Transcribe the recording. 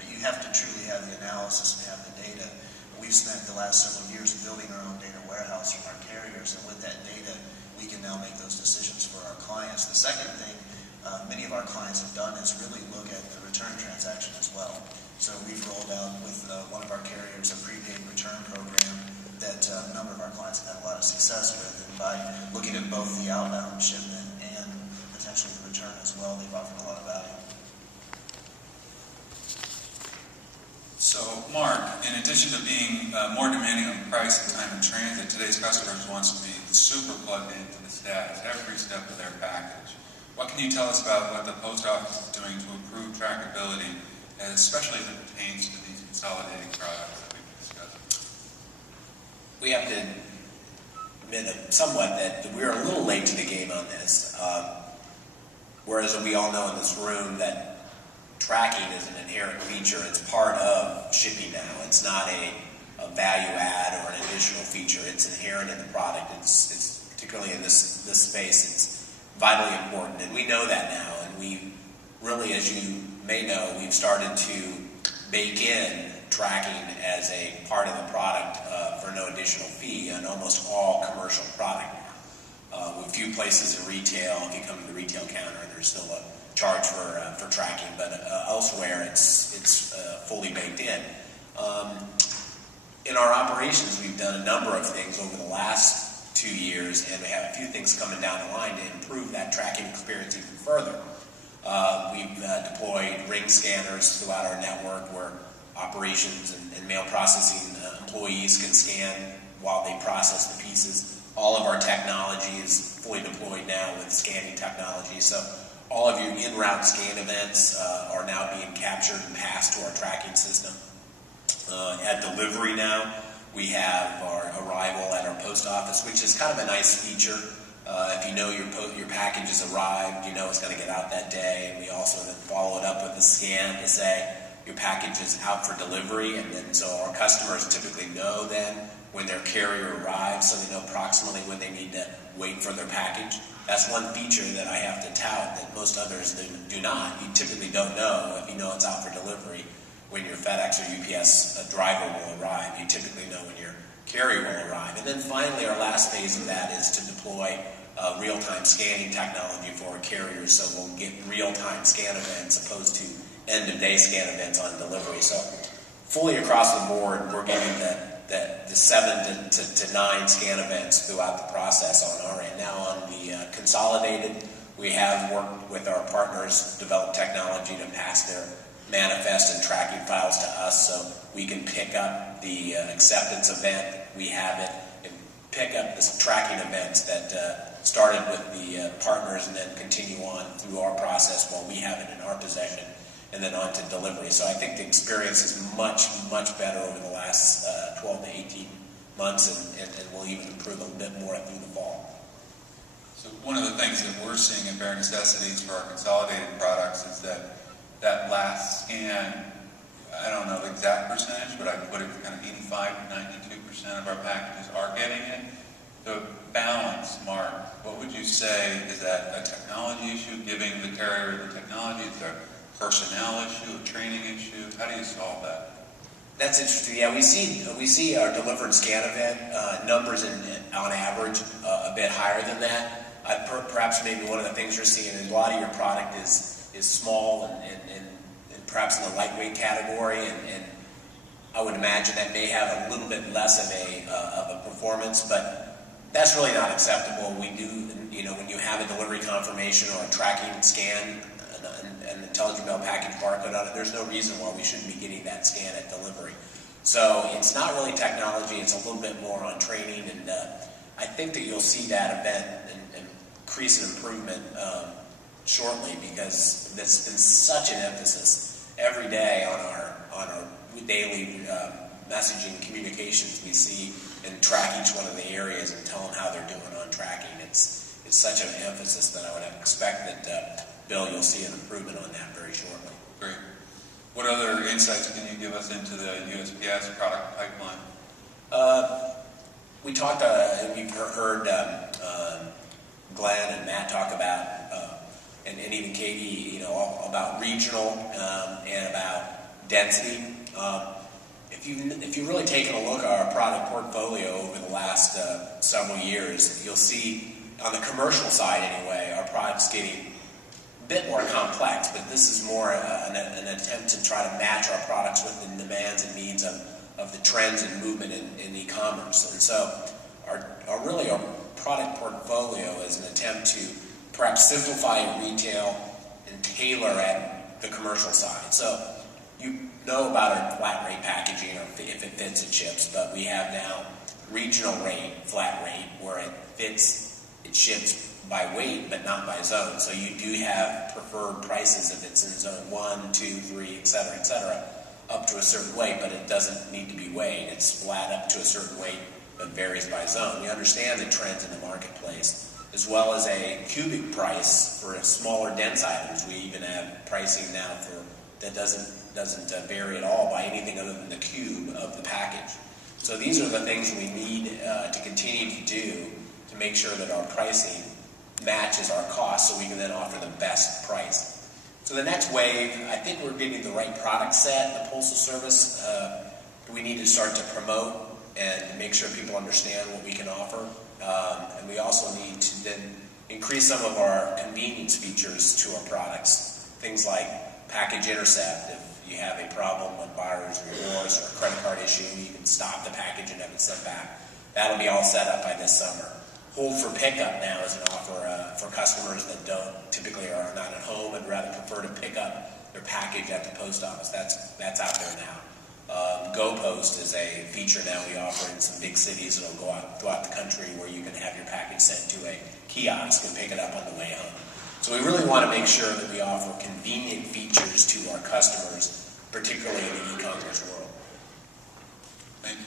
But you have to truly have the analysis and have the data. We've spent the last several years building our own data warehouse from our carriers, and with that data, we can now make those decisions for our clients. The second thing many of our clients have done is really look at the return transaction as well. So we've rolled out with one of our carriers a prepaid return program that a number of our clients have had a lot of success with. And by looking at both the outbound shipment and potentially the return as well, they've offered a lot of value. So, Mark, in addition to being more demanding on price and time in transit, today's customers wants to be super plugged into the status every step of their package. What can you tell us about what the post office is doing to improve trackability, especially as it pertains to these consolidating products that we've discussed? We have to admit somewhat that we're a little late to the game on this. Whereas we all know in this room that tracking is an inherent feature. It's part of shipping now. It's not a value add or an additional feature. It's inherent in the product. It's particularly in this space. It's vitally important, and we know that now. And we really, as you may know, we've started to bake in tracking as a part of the product for no additional fee on almost all commercial product now. With a few places in retail, if you come to the retail counter, there's still a charge for tracking, but elsewhere it's fully baked in. In our operations, we've done a number of things over the last 2 years, and we have a few things coming down the line to improve that tracking experience even further. We've deployed ring scanners throughout our network where operations and mail processing employees can scan while they process the pieces. All of our technology is fully deployed now with scanning technology, so all of your in-route scan events are now being captured and passed to our tracking system. At delivery now, we have our arrival at our post office, which is kind of a nice feature. If you know your package has arrived, you know it's going to get out that day. And we also then follow it up with a scan to say your package is out for delivery. And then so our customers typically know then when their carrier arrives, so they know approximately when they need to wait for their package. That's one feature that I have to tout that most others do not. You typically don't know if you know it's out for delivery when your FedEx or UPS driver will arrive. You typically know when your carrier will arrive. And then finally, our last phase of that is to deploy real-time scanning technology for our carriers, so we'll get real-time scan events opposed to end-of-day scan events on delivery. So fully across the board, we're getting the 7 to 9 scan events throughout the process on our end. Now on the consolidated, we have worked with our partners, developed technology to pass their manifest and tracking files to us so we can pick up the acceptance event. We have it and pick up the tracking events that started with the partners and then continue on through our process while we have it in our possession and then on to delivery. So I think the experience is much, much better over the last 12 to 18 months and will even improve a little bit more through the fall. So one of the things that we're seeing in bare necessities for our consolidated products is that last scan, I don't know the exact percentage, but I put it kind of 85 to 92% of our packages are getting it. The balance, Mark, what would you say? Is that a technology issue, giving the carrier the technology? Is there a personnel issue, a training issue? How do you solve that? That's interesting. Yeah, we see our delivered scan event numbers on average a bit higher than that. Perhaps maybe one of the things you're seeing is a lot of your product is small and perhaps in the lightweight category, and I would imagine that may have a little bit less of a performance, but that's really not acceptable. We do, when you have a delivery confirmation or a tracking scan, an intelligent mail package barcode on it, there's no reason why we shouldn't be getting that scan at delivery. So it's not really technology, it's a little bit more on training, and I think that you'll see that event and increase in improvement shortly, because that's been such an emphasis every day on our daily messaging communications. We see and track each one of the areas and tell them how they're doing on tracking. It's such an emphasis that I would expect that Bill, you'll see an improvement on that very shortly. Great. What other insights can you give us into the USPS product pipeline? We talked. We've heard Glenn and Matt talk about, and even Katie, all about regional and about density. If you've really taken a look at our product portfolio over the last several years, you'll see on the commercial side anyway, our products getting a bit more complex, but this is more an attempt to try to match our products with the demands and needs of the trends and movement in e-commerce. And so our product portfolio is an attempt to perhaps simplify retail and tailor at the commercial side. So you know about our flat rate packaging, or if it fits, it ships, but we have now regional rate, flat rate, where it ships by weight, but not by zone. So you do have preferred prices if it's in zone 1, 2, 3, et cetera, up to a certain weight, but it doesn't need to be weighed. It's flat up to a certain weight, but varies by zone. We understand the trends in the marketplace, as well as a cubic price for smaller, dense items. We even have pricing now that doesn't vary at all by anything other than the cube of the package. So these are the things we need to continue to do to make sure that our pricing matches our costs, so we can then offer the best price. So the next wave, I think we're getting the right product set in the Postal Service. We need to start to promote and make sure people understand what we can offer. And we also need to then increase some of our convenience features to our products. Things like package intercept. If you have a problem with buyer's remorse or a credit card issue, you can stop the package and have it sent back. That'll be all set up by this summer. Hold for pickup now is an offer for customers that typically are not at home and rather prefer to pick up their package at the post office. That's out there now. Go Post is a feature now we offer in some big cities that'll go out throughout the country, where you can have your package sent to a kiosk and pick it up on the way home. So we really want to make sure that we offer convenient features to our customers, particularly in the e-commerce world. Thank you.